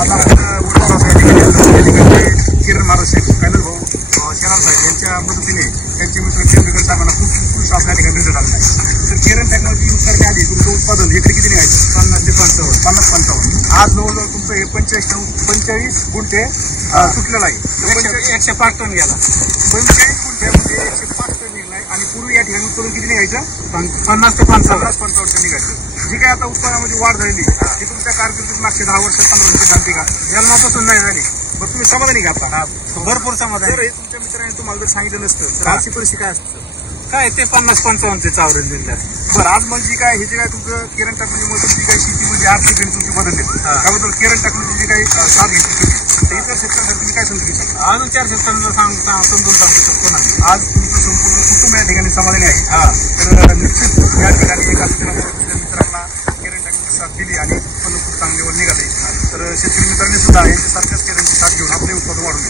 आज आपण किरण महाराज साहेब कैलास भाऊ शेलार साहेब यांच्या मदतीने त्यांचे मित्र केंद्रकर साहेबांना खूप उत्कृष्ट आपल्या ठिकाणी रिझल्ट आलेला आहे. तर किरण टेक्नॉलॉजी यूज करण्याआधी तुमचं उत्पादन हे किती निघायचं? 50 ते 55. आज जवळजवळ तुमचं हे 45 गुंठे सुटलेलं आहे. 105 टन गेला. 45 गुंठ्यामध्ये 105 टन निघलाय. आणि पूर्वी या ठिकाणी उत्पादन किती निघायचं? 50 ते 55 टन निघायचं. जी काय आता उत्पादनामध्ये वाढ झालेली ती तुमच्या कारकिर्दीत मागचे 10 वर्ष 15 वर्ष सांगते का? जन्मापासून नाही झाली. बरं, तुम्ही समाधानी का आता? भरपूर समाधान. जर हे तुमच्या मित्रांनी तुम्हाला जर सांगितलं नसतं तर आजची परिस्थिती काय असतं? काय ते 50-55 चे चावरेल दिले. बरं, आज म्हणजे काय हे जे काय तुमचं किरण टेक्नॉलॉजीमुळे तुमची काही शेतीमध्ये आर्थिक गणित तुमची बदलले त्याबद्दल किरण टेक्नॉलॉजी काही साथ घेतली तर इतर शेतकऱ्यांसाठी तुम्ही काय समजू शकता? अजून 4 शेतकऱ्यांना समजून सांगू शकतो ना. आज तुमचं संपूर्ण कुटुंब या ठिकाणी समाधानी आहे. तर निश्चित या ठिकाणी एका मित्रांना किरण टेक्नॉलॉजी साथ दिली आणि उत्पन्न खूप चांगले वर निघाले. तर शेतकरी मित्रांनी सुद्धा यांच्यासारख्याच किरणची साथ घेऊन आपले उत्पादन वाढवून